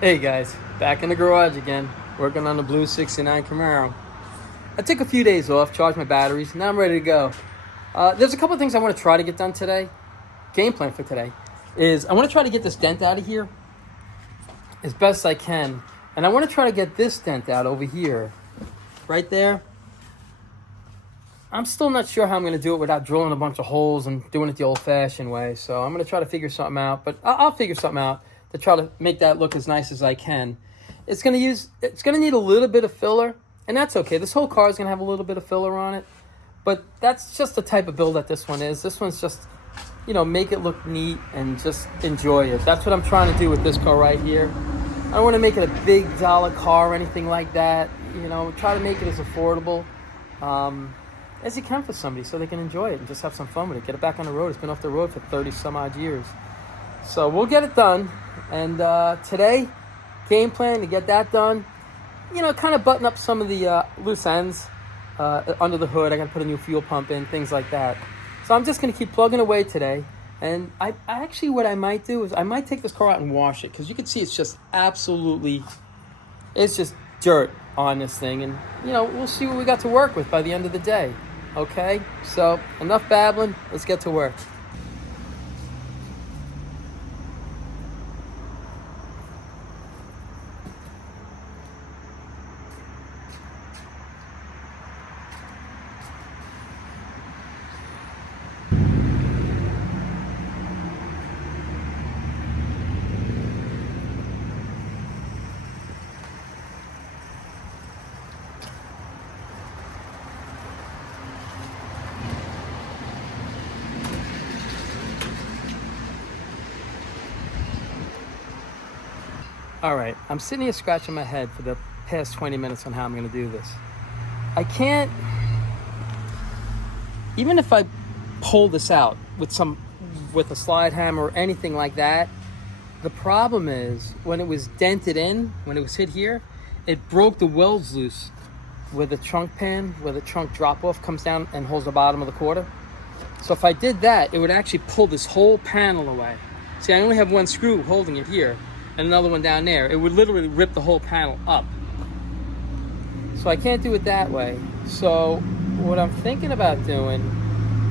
Hey guys, back in the garage again, working on the blue 69 Camaro. I took a few days off, charged my batteries, now I'm ready to go. There's a couple of things I want to try to get done today. Game plan for today is I want to try to get this dent out of here as best I can. And I want to try to get this dent out over here, right there. I'm still not sure how I'm going to do it without drilling a bunch of holes and doing it the old-fashioned way. So I'm going to try to figure something out, but I'll figure something out to try to make that look as nice as I can. It's going to need a little bit of filler, and that's okay. This whole car is going to have a little bit of filler on it, but that's just the type of build that this one is. This one's just, make it look neat and just enjoy it. That's what I'm trying to do with this car right here. I don't want to make it a big dollar car or anything like that. Try to make it as affordable as you can for somebody so they can enjoy it and just have some fun with it. Get it back on the road. It's been off the road for 30 some odd years. So we'll get it done. And today, game plan to get that done. Kind of button up some of the loose ends under the hood. I got to put a new fuel pump in, things like that. So I'm just going to keep plugging away today. And I actually, what I might do is I might take this car out and wash it, because you can see it's just it's just dirt on this thing. And, we'll see what we got to work with by the end of the day. Okay? So enough babbling. Let's get to work. All right, I'm sitting here scratching my head for the past 20 minutes on how I'm going to do this. I can't, even if I pull this out with a slide hammer or anything like that, the problem is when it was dented in, when it was hit here, it broke the welds loose where the trunk pan, where the trunk drop off comes down and holds the bottom of the quarter. So if I did that, it would actually pull this whole panel away. See, I only have one screw holding it here and another one down there. It would literally rip the whole panel up. So I can't do it that way. So what I'm thinking about doing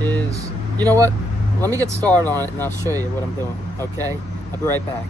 is, you know what? Let me get started on it and I'll show you what I'm doing, okay? I'll be right back.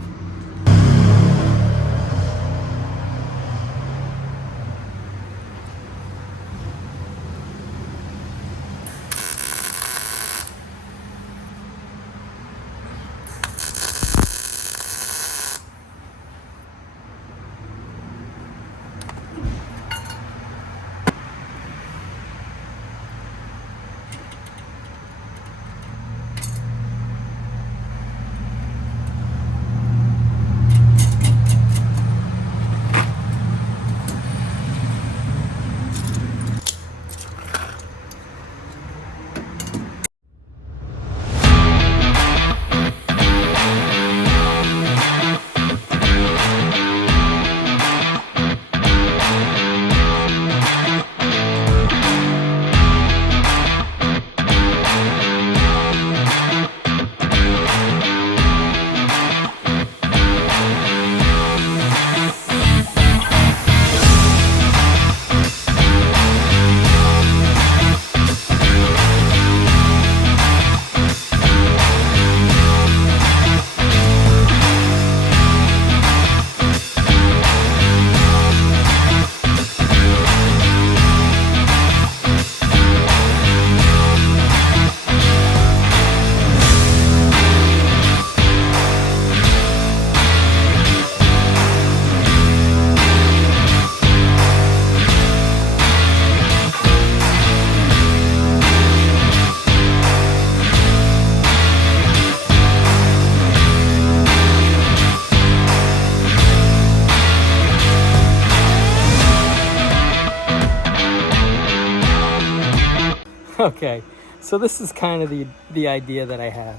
Okay, so this is kind of the idea that I have.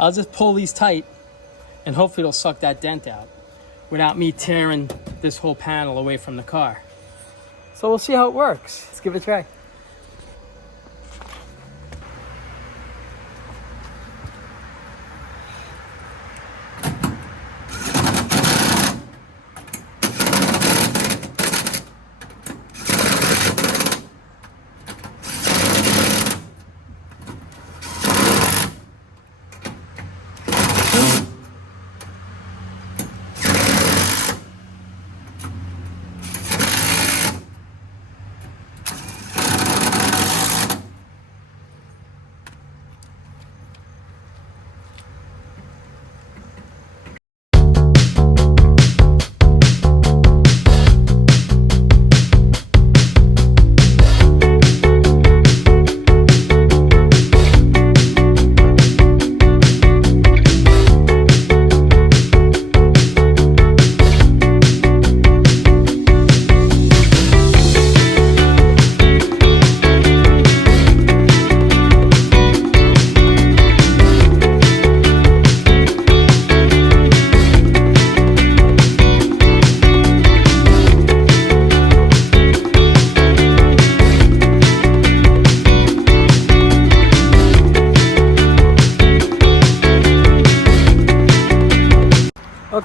I'll just pull these tight and hopefully it'll suck that dent out without me tearing this whole panel away from the car. So we'll see how it works. Let's give it a try.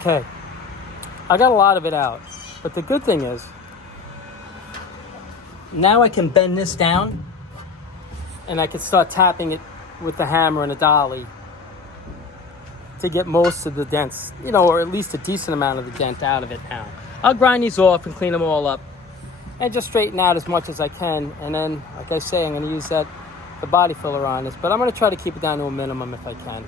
Okay, I got a lot of it out, but the good thing is, now I can bend this down and I can start tapping it with the hammer and a dolly to get most of the dents, or at least a decent amount of the dent out of it now. I'll grind these off and clean them all up and just straighten out as much as I can. And then, like I say, I'm going to use the body filler on this, but I'm going to try to keep it down to a minimum if I can.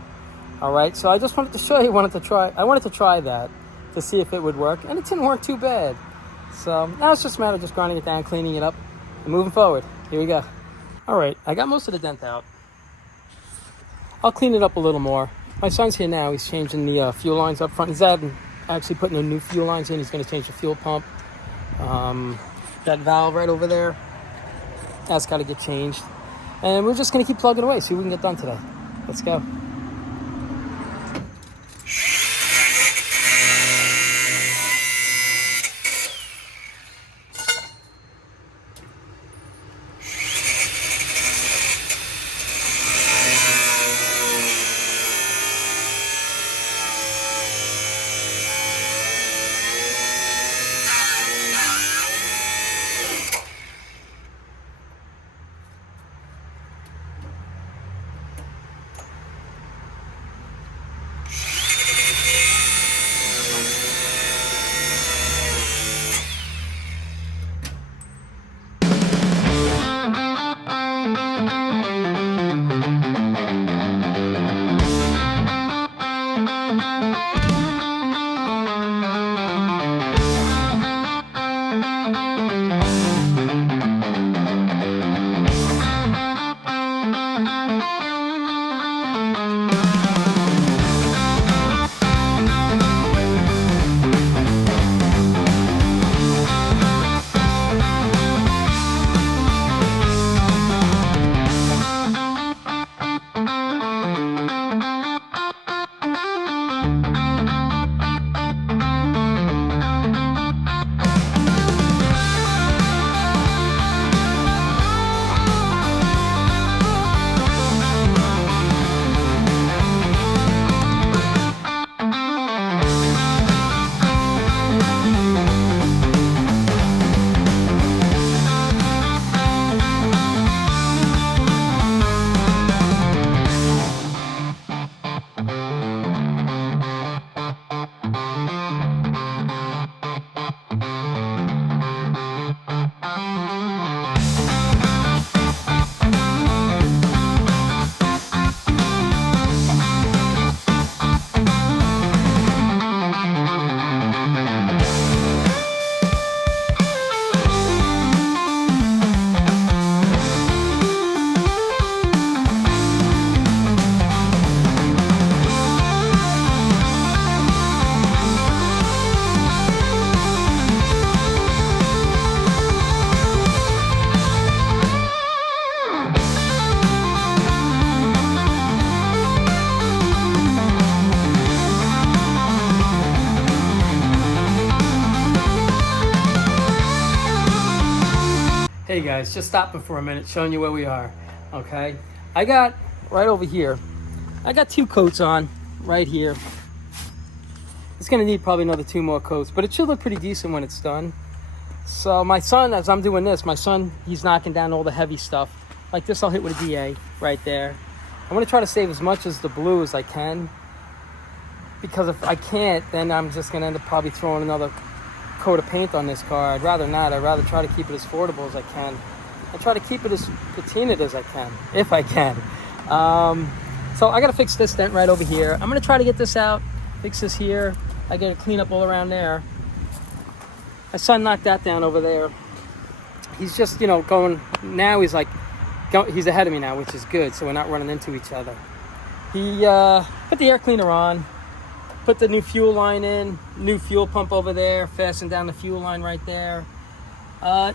All right, so I just wanted to show you, I wanted to try that to see if it would work, and it didn't work too bad. So now it's just a matter of just grinding it down, cleaning it up, and moving forward. Here we go. All right, I got most of the dent out. I'll clean it up a little more. My son's here now. He's changing the fuel lines up front. He's actually putting the new fuel lines in. He's going to change the fuel pump. That valve right over there, that's got to get changed. And we're just going to keep plugging away, see what we can get done today. Let's go. Hey guys, just stopping for a minute, showing you where we are, okay? I got, right over here, I got 2 coats on, right here. It's gonna need probably another 2 more coats, but it should look pretty decent when it's done. So my son, as I'm doing this, he's knocking down all the heavy stuff. Like this I'll hit with a DA right there. I'm gonna try to save as much as the blue as I can, because if I can't, then I'm just gonna end up probably throwing another coat of paint on this car. I'd rather not. I'd rather try to keep it as affordable as I can. I try to keep it as patinaed as I can, if I can. So I gotta fix this dent right over here. I'm gonna try to get this out, fix this here. I gotta clean up all around there. My son knocked that down over there. He's just, going, now he's ahead of me now, which is good, so we're not running into each other. He put the air cleaner on, put the new fuel line in, new fuel pump over there, fastened down the fuel line right there.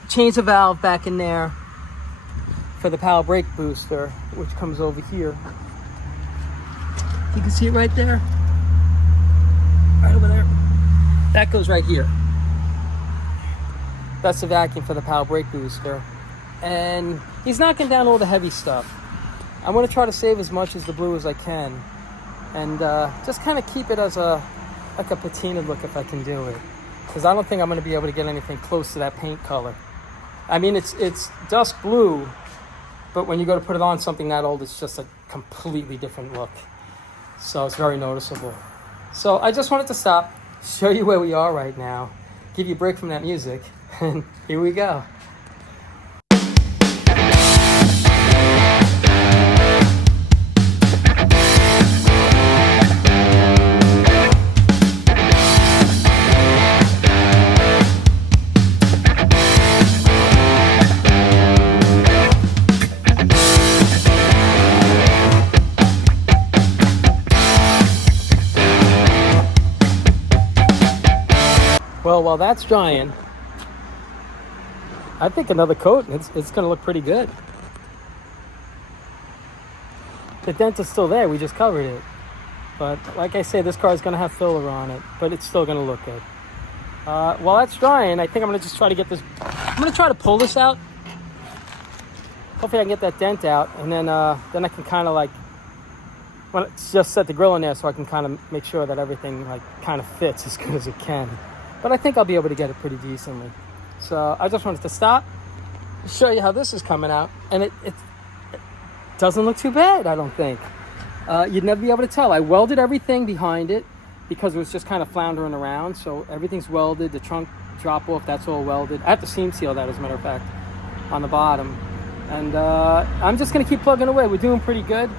Change the valve back in there for the power brake booster, which comes over here. You can see it right there. Right over there. That goes right here. That's the vacuum for the power brake booster. And he's knocking down all the heavy stuff. I'm going to try to save as much as the blue as I can. And just kind of keep it as a like a patina look if I can do it. Because I don't think I'm going to be able to get anything close to that paint color. I mean, it's dusk blue, but when you go to put it on something that old, it's just a completely different look. So it's very noticeable. So I just wanted to stop, show you where we are right now, give you a break from that music, and here we go. Well, while that's drying, I think another coat, it's going to look pretty good. The dent is still there, we just covered it. But like I say, this car is going to have filler on it, but it's still going to look good. While that's drying, I think I'm going to just try to get this, I'm going to try to pull this out. Hopefully I can get that dent out, and then I can kind of like, well, just set the grill in there so I can kind of make sure that everything like kind of fits as good as it can. But I think I'll be able to get it pretty decently. So I just wanted to stop, show you how this is coming out. And it doesn't look too bad, I don't think. You'd never be able to tell. I welded everything behind it because it was just kind of floundering around. So everything's welded. The trunk drop off, that's all welded. I have to seam seal that, as a matter of fact, on the bottom. And I'm just going to keep plugging away. We're doing pretty good.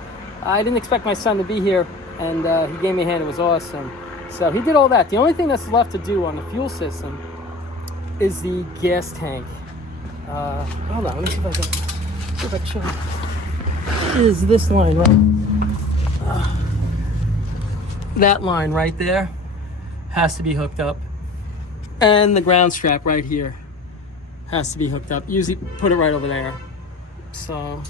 I didn't expect my son to be here, and he gave me a hand. It was awesome. So he did all that. The only thing that's left to do on the fuel system is the gas tank. Hold on, let me see if I can show you. Is this line right? That line right there has to be hooked up. And the ground strap right here has to be hooked up. Usually put it right over there. So...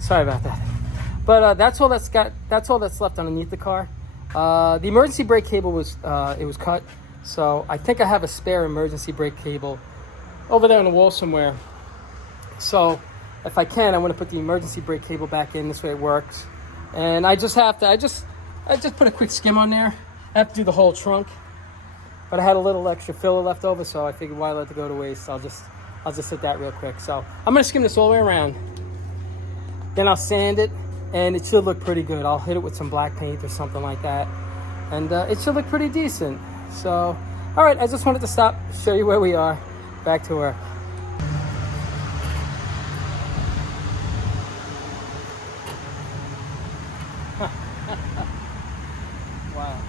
sorry about that, but that's all that's left underneath the car. The emergency brake cable was cut, so I think I have a spare emergency brake cable over there on the wall somewhere. So if I can, I want to put the emergency brake cable back in. This way it works. And I just put a quick skim on there. I have to do the whole trunk, but I had a little extra filler left over, so I figured why let it go to waste. I'll just hit that real quick. So I'm gonna skim this all the way around. Then I'll sand it, and it should look pretty good. I'll hit it with some black paint or something like that, and it should look pretty decent. So, all right, I just wanted to stop, show you where we are. Back to work. Wow.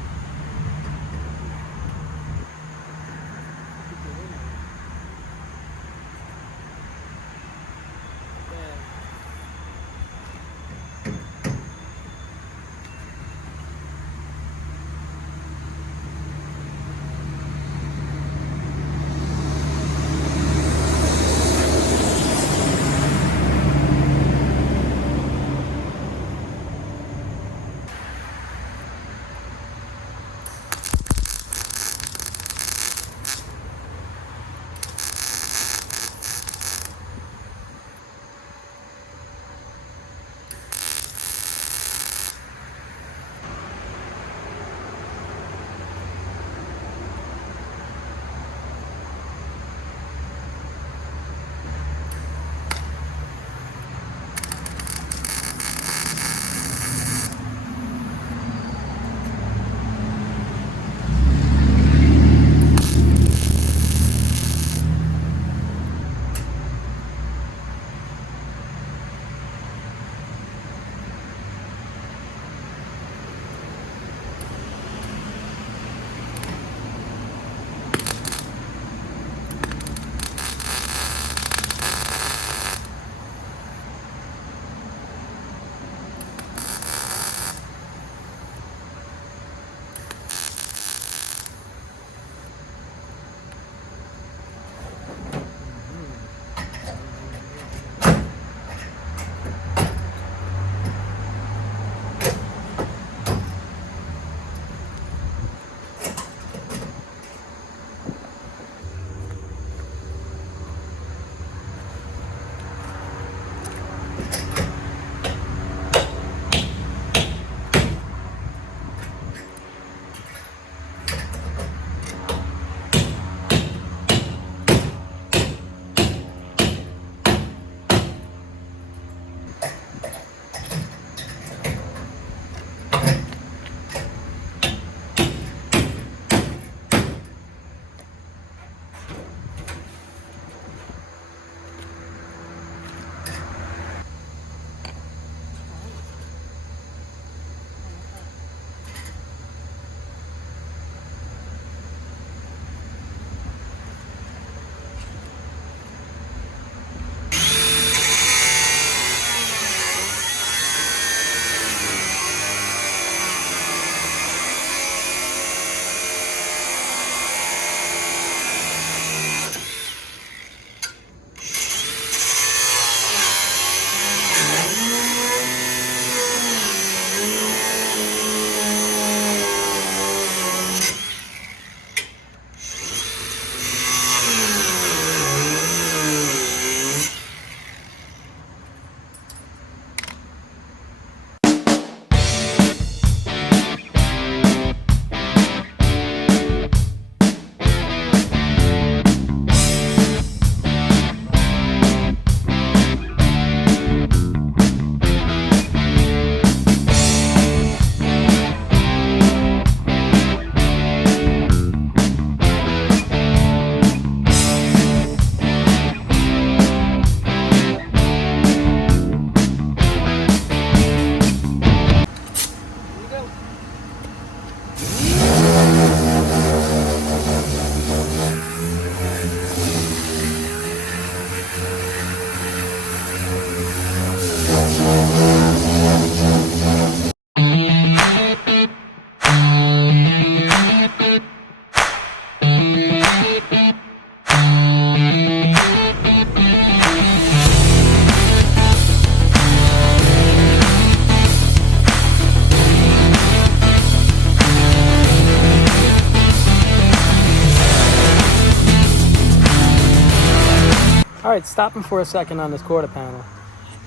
right, stopping for a second on this quarter panel.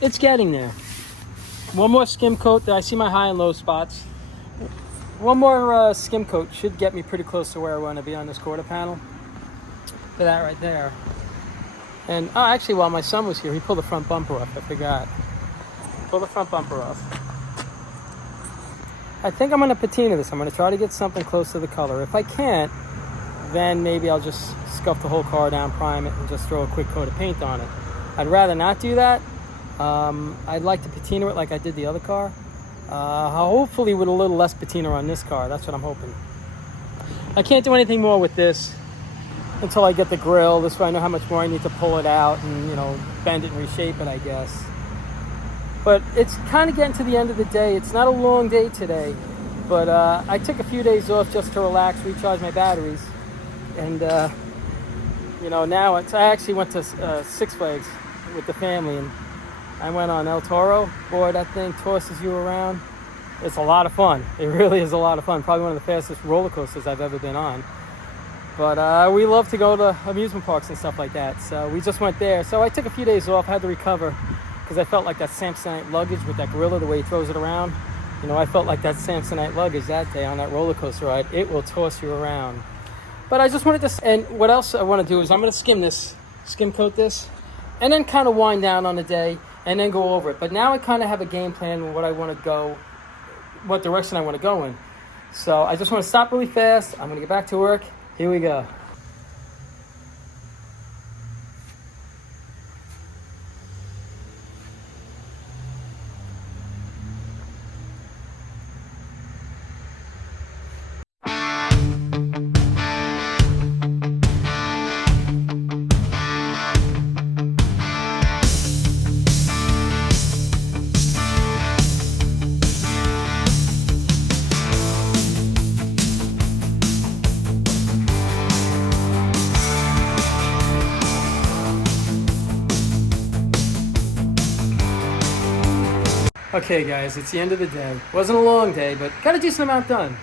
It's getting there. One more skim coat. I see my high and low spots. One more skim coat should get me pretty close to where I want to be on this quarter panel. For that right there. And oh, actually, while my son was here, he pulled the front bumper off. I forgot. Pull the front bumper off. I think I'm going to patina this. I'm going to try to get something close to the color. If I can't, then maybe I'll just scuff the whole car down, prime it, and just throw a quick coat of paint on it. I'd rather not do that. I'd like to patina it like I did the other car. Hopefully with a little less patina on this car. That's what I'm hoping. I can't do anything more with this until I get the grill. This way I know how much more I need to pull it out and, you know, bend it and reshape it, I guess. But it's kind of getting to the end of the day. It's not a long day today, but I took a few days off just to relax, recharge my batteries. And, you know, now I actually went to Six Flags with the family, and I went on El Toro. Boy, that thing tosses you around. It's a lot of fun. It really is a lot of fun. Probably one of the fastest roller coasters I've ever been on. But we love to go to amusement parks and stuff like that. So we just went there. So I took a few days off, had to recover, because I felt like that Samsonite luggage with that gorilla, the way he throws it around. You know, I felt like that Samsonite luggage that day on that roller coaster ride. It will toss you around. But I just wanted to, and what else I want to do is I'm going to skim coat this, and then kind of wind down on the day, and then go over it. But now I kind of have a game plan of what I want to go, what direction I want to go in. So I just want to stop really fast. I'm going to get back to work. Here we go. Okay guys, it's the end of the day. Wasn't a long day, but got a decent amount done.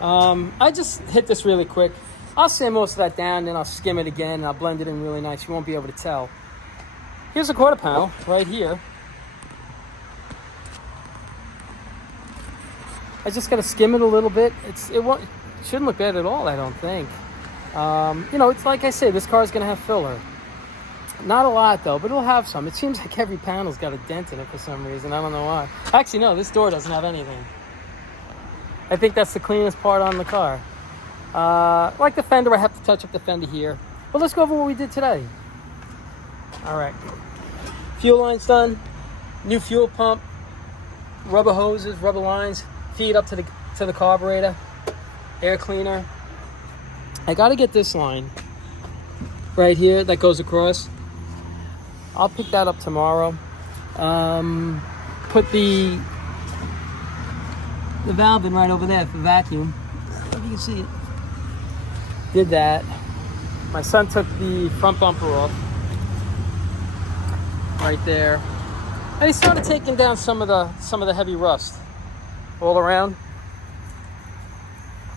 I just hit this really quick. I'll sand most of that down, then I'll skim it again, and I'll blend it in really nice. You won't be able to tell. Here's a quarter panel right here. I just got to skim it a little bit. It shouldn't look bad at all, I don't think. You know, it's like I say, this car is going to have filler. Not a lot though, but it'll have some. It seems like every panel's got a dent in it for some reason. I don't know why. Actually, no, this door doesn't have anything. I think that's the cleanest part on the car. Like the fender, I have to touch up the fender here. But let's go over what we did today. All right. Fuel line's done. New fuel pump. Rubber hoses, rubber lines. Feed up to the carburetor. Air cleaner. I got to get this line right here that goes across. I'll pick that up tomorrow. Put the valve in right over there for vacuum. If you can see it. Did that. My son took the front bumper off. Right there. And he started taking down some of the heavy rust all around.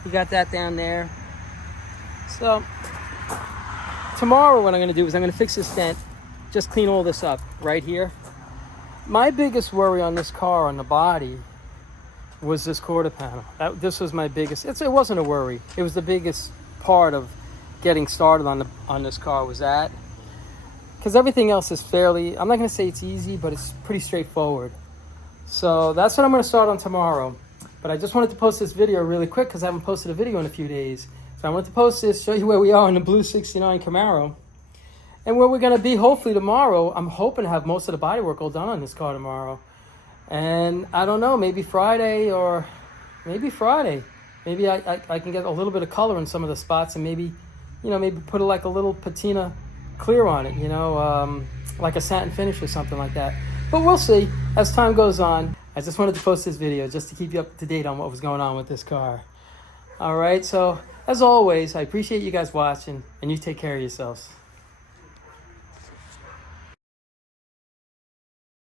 He got that down there. So tomorrow what I'm going to do is I'm going to fix this dent, just clean all this up right here. My biggest worry on this car, on the body, was this quarter panel. This was my biggest, it wasn't a worry. It was the biggest part of getting started on this car was that. Because everything else is fairly, I'm not going to say it's easy, but it's pretty straightforward. So that's what I'm going to start on tomorrow. But I just wanted to post this video really quick because I haven't posted a video in a few days. So I wanted to post this, show you where we are in the blue 69 Camaro. And where we're going to be hopefully tomorrow. I'm hoping to have most of the bodywork all done on this car tomorrow. And I don't know, maybe Friday. Maybe I can get a little bit of color in some of the spots and maybe put like a little patina clear on it, like a satin finish or something like that. But we'll see as time goes on. I just wanted to post this video just to keep you up to date on what was going on with this car. All right, so as always, I appreciate you guys watching, and you take care of yourselves.